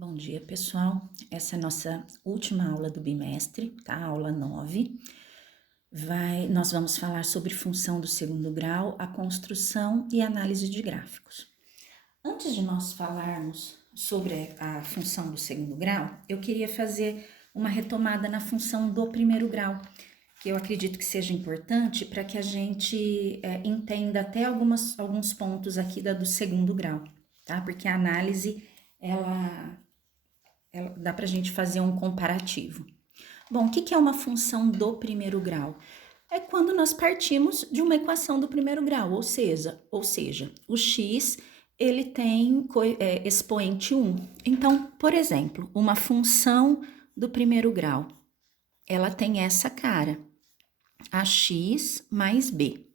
Bom dia, pessoal. Essa é a nossa última aula do bimestre, tá? Aula 9. Nós vamos falar sobre função do segundo grau, a construção e análise de gráficos. Antes de nós falarmos sobre a função do segundo grau, eu queria fazer uma retomada na função do primeiro grau, que eu acredito que seja importante para que a gente entenda até alguns pontos aqui do segundo grau, tá? Porque a análise, ela dá para a gente fazer um comparativo. Bom, o que é uma função do primeiro grau? É quando nós partimos de uma equação do primeiro grau, ou seja, o x ele tem expoente 1. Então, por exemplo, uma função do primeiro grau, ela tem essa cara, ax mais b.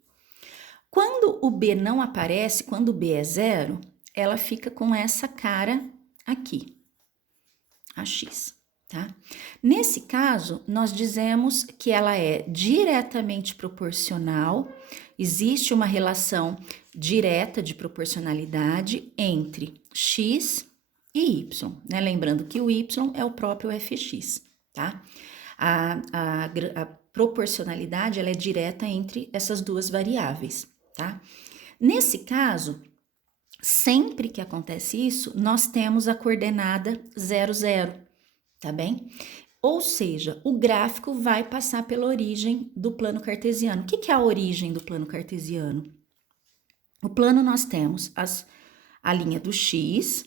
Quando o b não aparece, quando o b é zero, ela fica com essa cara aqui, ax, tá? Nesse caso, nós dizemos que ela é diretamente proporcional, existe uma relação direta de proporcionalidade entre x e y, né? Lembrando que o y é o próprio fx, tá? A proporcionalidade, ela é direta entre essas duas variáveis, tá? Nesse caso, sempre que acontece isso, nós temos a coordenada 0, 0, tá bem? Ou seja, o gráfico vai passar pela origem do plano cartesiano. O que é a origem do plano cartesiano? No plano nós temos a linha do x,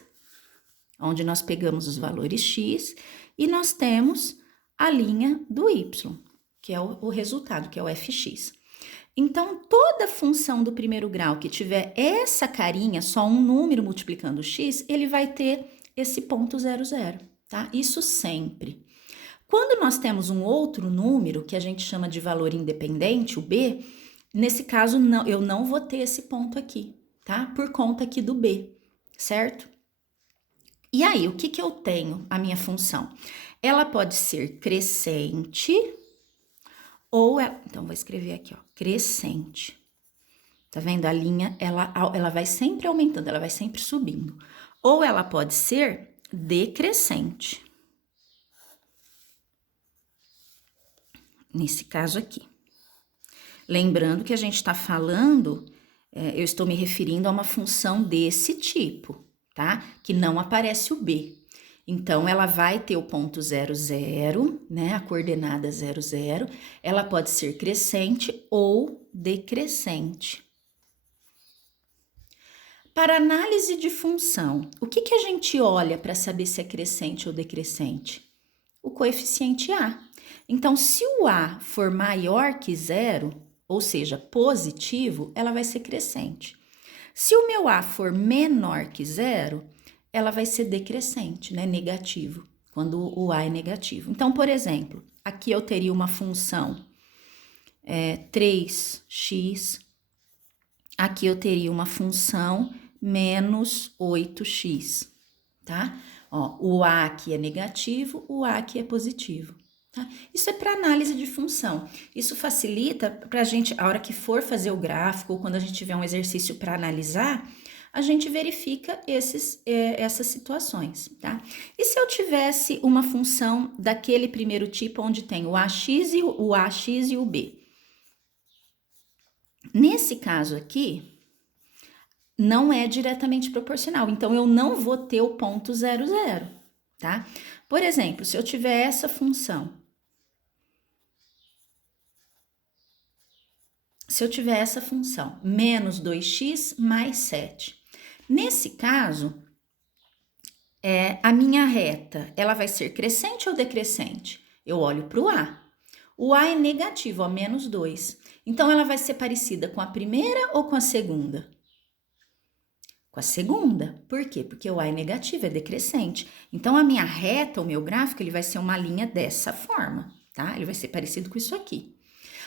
onde nós pegamos os valores x, e nós temos a linha do y, que é o resultado, que é o fx. Então, toda função do primeiro grau que tiver essa carinha, só um número multiplicando x, ele vai ter esse ponto 0, 0, tá? Isso sempre. Quando nós temos um outro número, que a gente chama de valor independente, o b, nesse caso, eu não vou ter esse ponto aqui, tá? Por conta aqui do b, certo? E aí, o que eu tenho, a minha função? Ela pode ser crescente, então, vou escrever aqui, ó, crescente. Tá vendo? A linha, ela vai sempre aumentando, ela vai sempre subindo. Ou ela pode ser decrescente. Nesse caso aqui. Lembrando que a gente tá falando, eu estou me referindo a uma função desse tipo, tá? Que não aparece o b. Então, ela vai ter o ponto 0, 0, né? A coordenada 0, 0. Ela pode ser crescente ou decrescente. Para análise de função, o que a gente olha para saber se é crescente ou decrescente? O coeficiente a. Então, se o a for maior que 0, ou seja, positivo, ela vai ser crescente. Se o meu a for menor que 0, ela vai ser decrescente, né? Negativo, quando o a é negativo. Então, por exemplo, aqui eu teria uma função 3x, aqui eu teria uma função menos 8x, tá? Ó, o a aqui é negativo, o a aqui é positivo, tá? Isso é para análise de função. Isso facilita para a gente, a hora que for fazer o gráfico, ou quando a gente tiver um exercício para analisar, a gente verifica essas situações, tá? E se eu tivesse uma função daquele primeiro tipo, onde tem o ax e o b? Nesse caso aqui, não é diretamente proporcional, então eu não vou ter o ponto 0, 0, tá? Por exemplo, se eu tiver essa função, menos 2x mais 7. Nesse caso, a minha reta, ela vai ser crescente ou decrescente? Eu olho para o a. O a é negativo, ó, menos 2. Então, ela vai ser parecida com a primeira ou com a segunda? Com a segunda. Por quê? Porque o a é negativo, é decrescente. Então, a minha reta, o meu gráfico, ele vai ser uma linha dessa forma, tá? Ele vai ser parecido com isso aqui.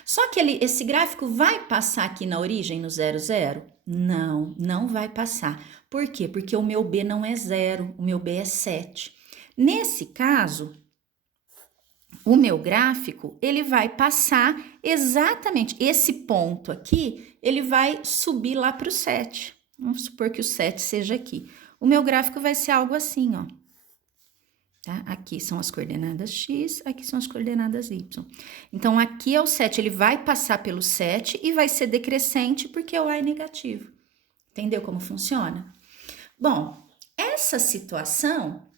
Só que esse gráfico vai passar aqui na origem, no 0, 0? Não, não vai passar. Por quê? Porque o meu B não é 0, o meu B é 7. Nesse caso, o meu gráfico, ele vai passar exatamente esse ponto aqui, ele vai subir lá para o 7. Vamos supor que o 7 seja aqui. O meu gráfico vai ser algo assim, ó. tá? Aqui são as coordenadas x, aqui são as coordenadas y. Então, aqui é o 7, ele vai passar pelo 7 e vai ser decrescente porque o a é negativo. Entendeu como funciona? Bom, essa situação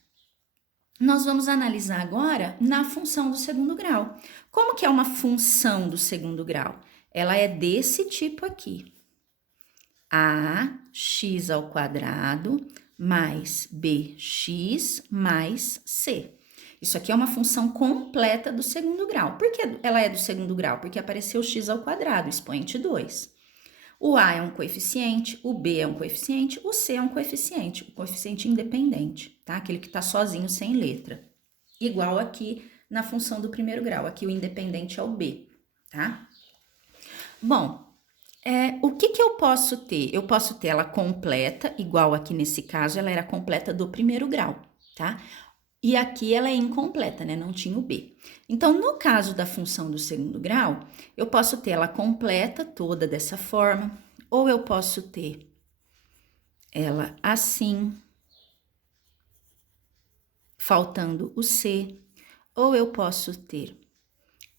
nós vamos analisar agora na função do segundo grau. Como que é uma função do segundo grau? Ela é desse tipo aqui. Ax ao quadrado mais bx mais c. Isso aqui é uma função completa do segundo grau. Por que ela é do segundo grau? Porque apareceu x ao quadrado, expoente 2. O a é um coeficiente, o b é um coeficiente, o c é um coeficiente, o coeficiente independente, tá? Aquele que está sozinho, sem letra. Igual aqui na função do primeiro grau, aqui o independente é o b, tá? Bom, o que eu posso ter? Eu posso ter ela completa, igual aqui nesse caso, ela era completa do primeiro grau, tá? E aqui ela é incompleta, né? Não tinha o b. Então, no caso da função do segundo grau, eu posso ter ela completa toda dessa forma, ou eu posso ter ela assim, faltando o c, ou eu posso ter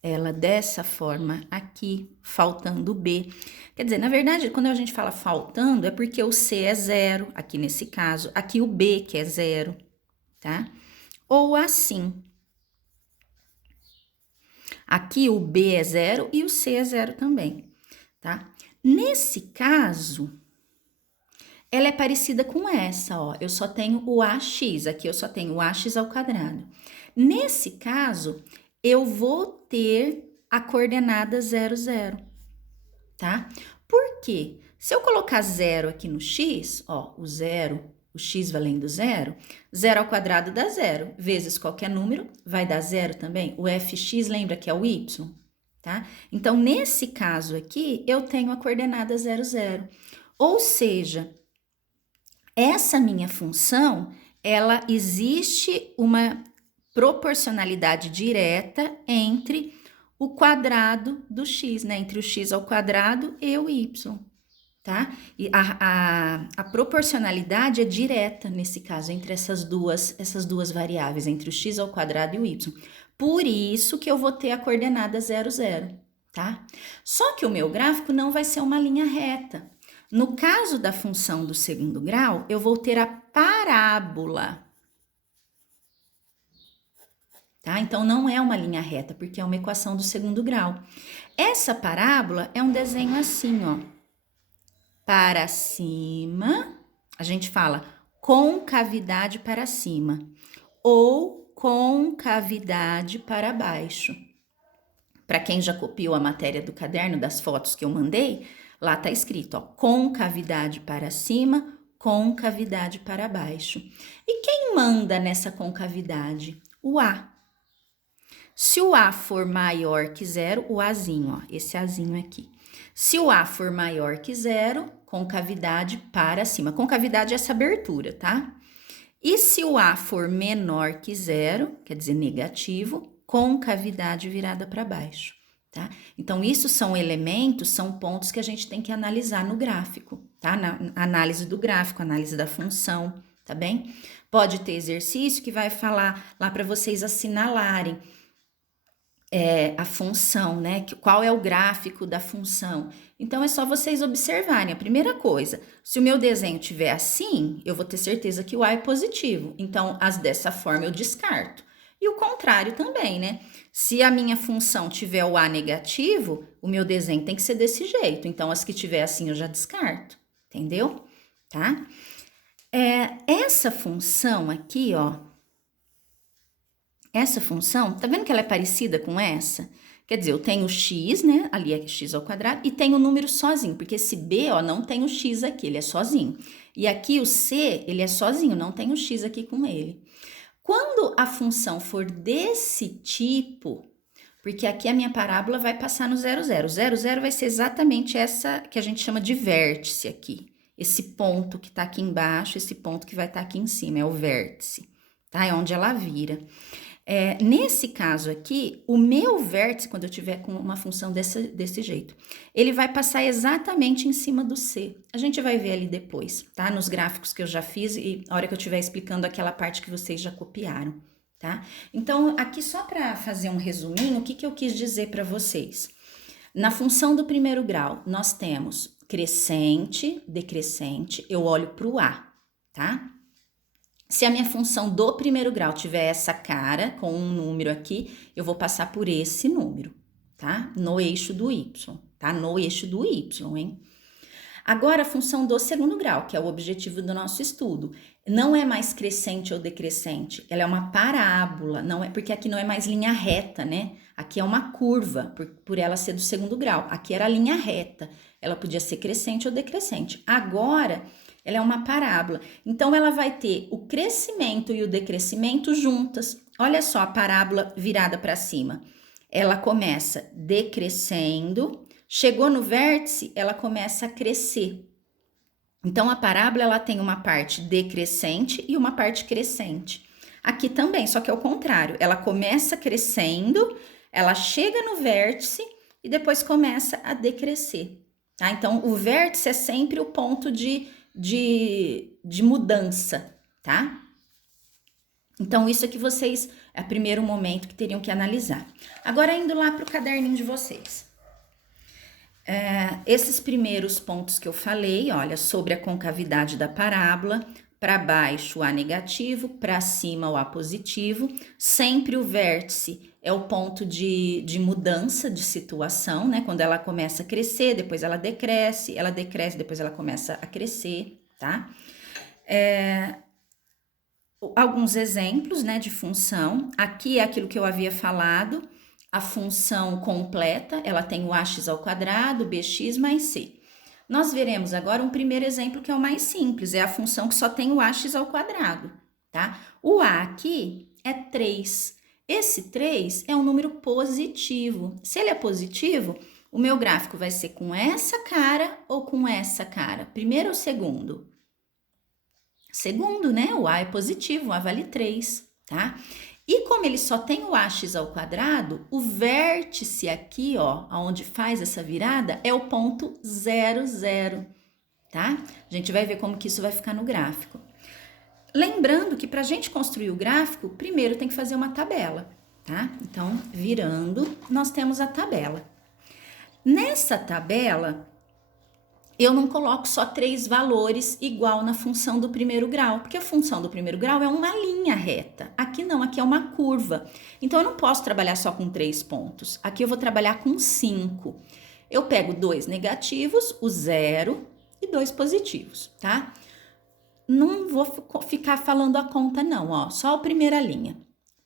ela dessa forma aqui, faltando o b. Quer dizer, na verdade, quando a gente fala faltando, é porque o c é 0, aqui nesse caso, aqui o b que é 0, tá? Ou assim. Aqui o b é 0 e o c é 0 também, tá? Nesse caso, ela é parecida com essa, ó. Eu só tenho o ax, aqui eu só tenho o ax ao quadrado. Nesse caso, eu vou ter a coordenada 0, 0, tá? Por quê? Se eu colocar 0 aqui no x, ó, o 0, o x valendo 0, 0 ao quadrado dá 0, vezes qualquer número, vai dar 0 também. O fx lembra que é o y, tá? Então, nesse caso aqui, eu tenho a coordenada 0, 0. Ou seja, essa minha função, ela existe uma proporcionalidade direta entre o quadrado do x, né? Entre o x ao quadrado e o y, tá? E a proporcionalidade é direta nesse caso, entre essas duas variáveis, entre o x ao quadrado e o y. Por isso que eu vou ter a coordenada 0, 0, tá? Só que o meu gráfico não vai ser uma linha reta. No caso da função do segundo grau, eu vou ter a parábola, tá? Então, não é uma linha reta, porque é uma equação do segundo grau. Essa parábola é um desenho assim, ó. Para cima, a gente fala concavidade para cima ou concavidade para baixo. Para quem já copiou a matéria do caderno das fotos que eu mandei, lá tá escrito, ó, concavidade para cima, concavidade para baixo. E quem manda nessa concavidade? O A. Se o A for maior que 0, o Azinho, ó, esse Azinho aqui. Se o A for maior que 0, concavidade para cima. Concavidade é essa abertura, tá? E se o A for menor que 0, quer dizer negativo, concavidade virada para baixo, tá? Então, isso são elementos, são pontos que a gente tem que analisar no gráfico, tá? Na análise do gráfico, análise da função, tá bem? Pode ter exercício que vai falar lá para vocês assinalarem a função, né? Qual é o gráfico da função? Então, é só vocês observarem. A primeira coisa, se o meu desenho tiver assim, eu vou ter certeza que o A é positivo. Então, as dessa forma eu descarto. E o contrário também, né? Se a minha função tiver o A negativo, o meu desenho tem que ser desse jeito. Então, as que tiver assim eu já descarto, entendeu? Tá? Essa função aqui, ó. Essa função, tá vendo que ela é parecida com essa? Quer dizer, eu tenho x, né? Ali é x ao quadrado, e tenho o número sozinho, porque esse b, ó, não tem o x aqui, ele é sozinho. E aqui o c, ele é sozinho, não tem o x aqui com ele. Quando a função for desse tipo, porque aqui a minha parábola vai passar no 0, 0. 0, 0 vai ser exatamente essa que a gente chama de vértice aqui. Esse ponto que tá aqui embaixo, esse ponto que vai estar aqui em cima, é o vértice, tá? É onde ela vira. Nesse caso aqui, o meu vértice, quando eu tiver com uma função desse jeito, ele vai passar exatamente em cima do C. A gente vai ver ali depois, tá? Nos gráficos que eu já fiz e a hora que eu estiver explicando aquela parte que vocês já copiaram, tá? Então, aqui só para fazer um resuminho, o que que eu quis dizer para vocês? Na função do primeiro grau, nós temos crescente, decrescente, eu olho para o A, tá? Se a minha função do primeiro grau tiver essa cara, com um número aqui, eu vou passar por esse número, tá? No eixo do Y, tá? No eixo do Y, hein? Agora, a função do segundo grau, que é o objetivo do nosso estudo, não é mais crescente ou decrescente, ela é uma parábola, não é porque aqui não é mais linha reta, né? Aqui é uma curva, por ela ser do segundo grau. Aqui era a linha reta, ela podia ser crescente ou decrescente. Agora, ela é uma parábola, então ela vai ter o crescimento e o decrescimento juntas. Olha só a parábola virada para cima. Ela começa decrescendo, chegou no vértice, ela começa a crescer. Então, a parábola ela tem uma parte decrescente e uma parte crescente. Aqui também, só que é o contrário. Ela começa crescendo, ela chega no vértice e depois começa a decrescer. Tá? Então, o vértice é sempre o ponto de mudança, tá? Então, isso é que vocês, é o primeiro momento que teriam que analisar. Agora, indo lá para o caderninho de vocês. Esses primeiros pontos que eu falei, olha, sobre a concavidade da parábola, para baixo o A negativo, para cima o A positivo, sempre o vértice é o ponto de mudança de situação, né? Quando ela começa a crescer, depois ela decresce, depois ela começa a crescer, tá? Alguns exemplos, né, de função. Aqui é aquilo que eu havia falado, a função completa, ela tem o ax ao quadrado, bx mais c. Nós veremos agora um primeiro exemplo que é o mais simples, é a função que só tem o ax ao quadrado, tá? O a aqui é 3. Esse 3 é um número positivo. Se ele é positivo, o meu gráfico vai ser com essa cara ou com essa cara? Primeiro ou segundo? Segundo, né? O a é positivo, o a vale 3, tá? E como ele só tem o ax ao quadrado, o vértice aqui, ó, onde faz essa virada, é o ponto 0, 0, tá? A gente vai ver como que isso vai ficar no gráfico. Lembrando que para a gente construir o gráfico, primeiro tem que fazer uma tabela, tá? Então, virando, nós temos a tabela. Nessa tabela, eu não coloco só 3 valores igual na função do primeiro grau, porque a função do primeiro grau é uma linha reta. Aqui não, aqui é uma curva. Então, eu não posso trabalhar só com 3 pontos. Aqui eu vou trabalhar com 5. Eu pego 2 negativos, o 0 e 2 positivos, tá? Não vou ficar falando a conta não, ó, só a primeira linha.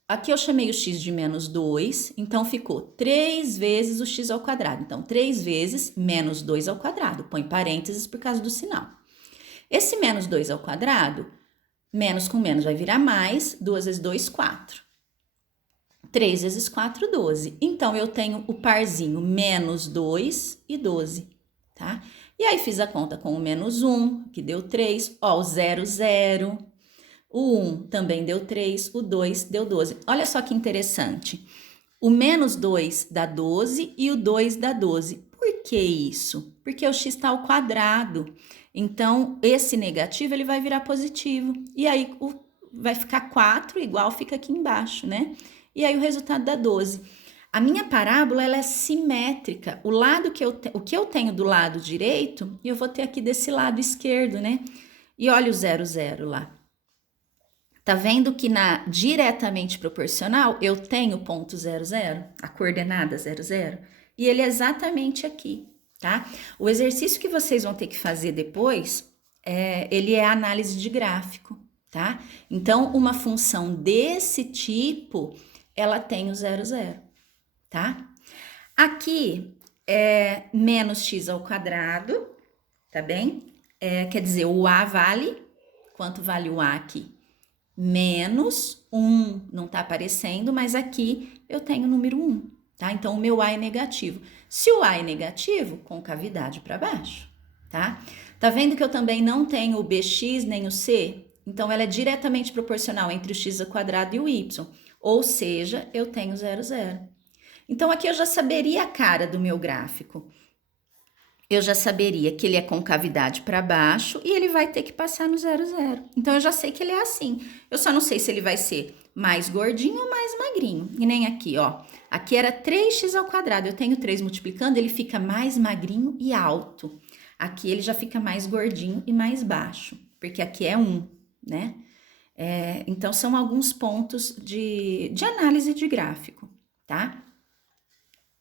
Aqui eu chamei o x de menos 2, então ficou 3 vezes o x ao quadrado. Então, 3 vezes menos 2 ao quadrado. Põe parênteses por causa do sinal. Esse menos 2 ao quadrado, menos com menos vai virar mais. 2 vezes 2, 4. 3 vezes 4, 12. Então, eu tenho o parzinho menos 2 e 12, tá? E aí, fiz a conta com o menos 1, que deu 3. Ó, o 0, 0. O 1 também deu 3, o 2 deu 12. Olha só que interessante. O menos 2 dá 12 e o 2 dá 12. Por que isso? Porque o x está ao quadrado. Então, esse negativo ele vai virar positivo. E aí, vai ficar 4 igual fica aqui embaixo, né? E aí, o resultado dá 12. A minha parábola ela é simétrica. O que eu tenho do lado direito, eu vou ter aqui desse lado esquerdo, né? E olha o 0, 0 lá. Tá vendo que na diretamente proporcional eu tenho ponto 0, 0, a coordenada 0, 0, e ele é exatamente aqui, tá? O exercício que vocês vão ter que fazer depois, ele é análise de gráfico, tá? Então, uma função desse tipo, ela tem o 0, 0, tá? Aqui é menos x ao quadrado, tá bem? Quer dizer, o a vale, quanto vale o a aqui? Menos 1, não tá aparecendo, mas aqui eu tenho o número 1, tá? Então, o meu A é negativo. Se o A é negativo, concavidade para baixo, tá? Tá vendo que eu também não tenho o BX nem o C? Então, ela é diretamente proporcional entre o x ao quadrado e o y, ou seja, eu tenho 0, 0. Então, aqui eu já saberia a cara do meu gráfico. Eu já saberia que ele é concavidade para baixo e ele vai ter que passar no 0, 0. Então, eu já sei que ele é assim. Eu só não sei se ele vai ser mais gordinho ou mais magrinho. E nem aqui, ó. Aqui era 3x ao quadrado. Eu tenho 3 multiplicando, ele fica mais magrinho e alto. Aqui ele já fica mais gordinho e mais baixo, porque aqui é 1, né? Então, são alguns pontos de análise de gráfico, tá?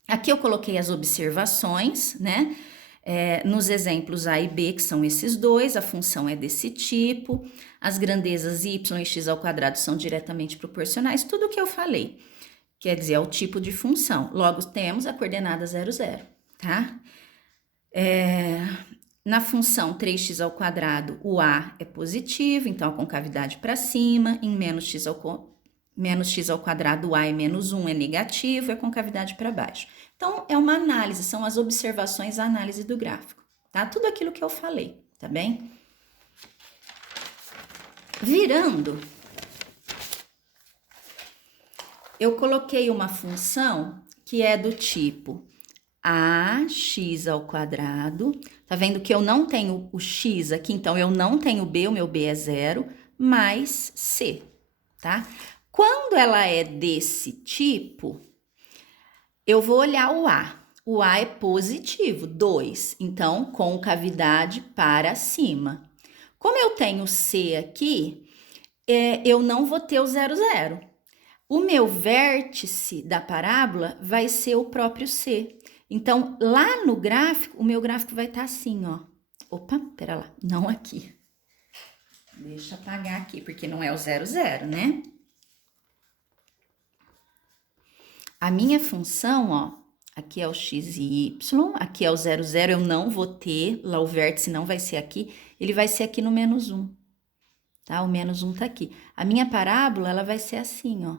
Aqui eu coloquei as observações, né? Nos exemplos A e B, que são esses dois, a função é desse tipo, as grandezas y e x ao quadrado são diretamente proporcionais, tudo o que eu falei, quer dizer, é o tipo de função. Logo, temos a coordenada 0, 0, tá? Na função 3x ao quadrado, o A é positivo, então a concavidade para cima, em menos x ao quadrado, o A é menos 1, é negativo, é concavidade para baixo. Então, é uma análise, são as observações, a análise do gráfico, tá? Tudo aquilo que eu falei, tá bem? Virando, eu coloquei uma função que é do tipo ax ao quadrado, tá vendo que eu não tenho o x aqui, então eu não tenho b, o meu b é 0, mais c, tá? Quando ela é desse tipo, eu vou olhar o a. O a é positivo, 2, então concavidade para cima. Como eu tenho c aqui, eu não vou ter o 0, 0. O meu vértice da parábola vai ser o próprio c. Então, lá no gráfico, o meu gráfico vai estar assim, ó. Opa, pera lá, não aqui. Deixa eu apagar aqui, porque não é o 0, 0, né? A minha função, ó, aqui é o x e y, aqui é o 0, 0, eu não vou ter, lá o vértice não vai ser aqui, ele vai ser aqui no menos 1, tá? O menos 1 tá aqui. A minha parábola, ela vai ser assim, ó,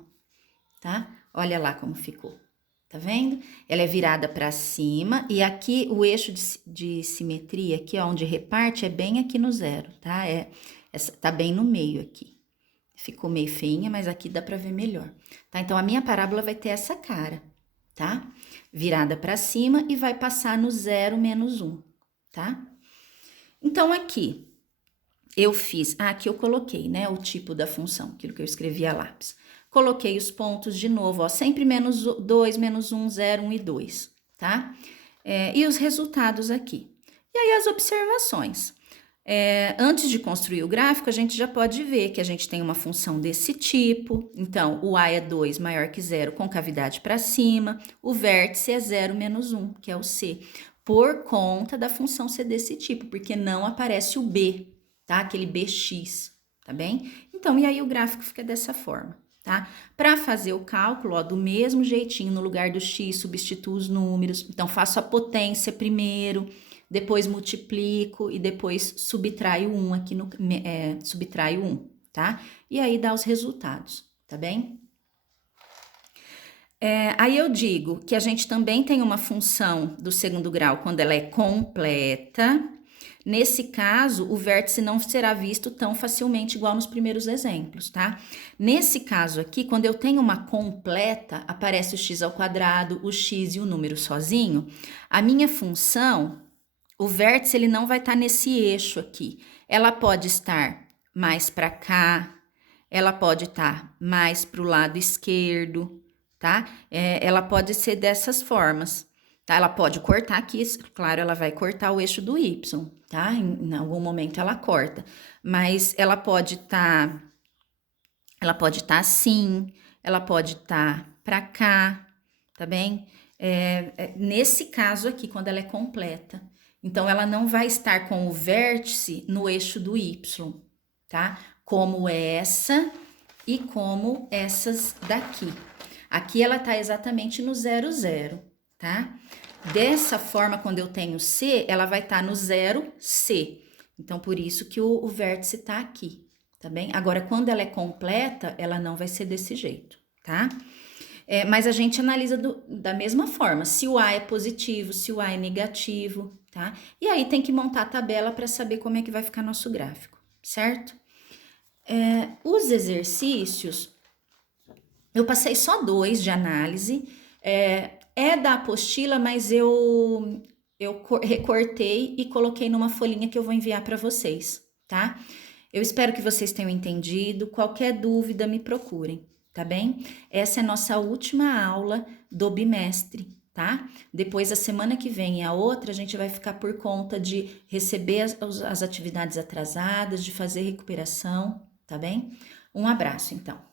tá? Olha lá como ficou. Tá vendo? Ela é virada para cima e aqui o eixo de simetria, aqui ó, onde reparte, é bem aqui no 0, tá? Tá bem no meio aqui. Ficou meio feinha, mas aqui dá para ver melhor, tá? Então, a minha parábola vai ter essa cara, tá? Virada para cima e vai passar no 0 menos 1, tá? Então, aqui, eu fiz... aqui eu coloquei, né, o tipo da função, aquilo que eu escrevi a lápis. Coloquei os pontos de novo, ó, sempre menos 2, menos 1, 0, 1 e 2, tá? E os resultados aqui. E aí, as observações. Antes de construir o gráfico, a gente já pode ver que a gente tem uma função desse tipo. Então, o A é 2 maior que 0, concavidade para cima. O vértice é 0 menos 1, que é o C. Por conta da função ser desse tipo, porque não aparece o B, tá? Aquele BX, tá bem? Então, e aí o gráfico fica dessa forma. Tá? Para fazer o cálculo, ó, do mesmo jeitinho, no lugar do x, substituo os números. Então, faço a potência primeiro, depois multiplico e depois subtraio 1 aqui no... subtraio 1, tá? E aí dá os resultados, tá bem? Aí eu digo que a gente também tem uma função do segundo grau quando ela é completa. Nesse caso, o vértice não será visto tão facilmente igual nos primeiros exemplos, tá? Nesse caso aqui, quando eu tenho uma completa, aparece o x ao quadrado, o x e o número sozinho, a minha função, o vértice, ele não vai estar nesse eixo aqui. Ela pode estar mais para cá, ela pode estar mais para o lado esquerdo, tá? Ela pode ser dessas formas. Tá? Ela pode cortar aqui, claro, ela vai cortar o eixo do y, tá? Em algum momento ela corta, mas ela pode estar assim, ela pode estar para cá, tá bem? Nesse caso aqui, quando ela é completa, então ela não vai estar com o vértice no eixo do y, tá? Como essa e como essas daqui. Aqui ela tá exatamente no 0, 0. Tá? Dessa forma, quando eu tenho C, ela vai estar no 0, C. Então, por isso que o vértice tá aqui, tá bem? Agora, quando ela é completa, ela não vai ser desse jeito, tá? Mas a gente analisa da mesma forma, se o A é positivo, se o A é negativo, tá? E aí tem que montar a tabela para saber como é que vai ficar nosso gráfico, certo? Os exercícios, eu passei só 2 de análise, da apostila, mas eu recortei e coloquei numa folhinha que eu vou enviar para vocês, tá? Eu espero que vocês tenham entendido. Qualquer dúvida, me procurem, tá bem? Essa é a nossa última aula do bimestre, tá? Depois, a semana que vem e a outra, a gente vai ficar por conta de receber as atividades atrasadas, de fazer recuperação, tá bem? Um abraço, então.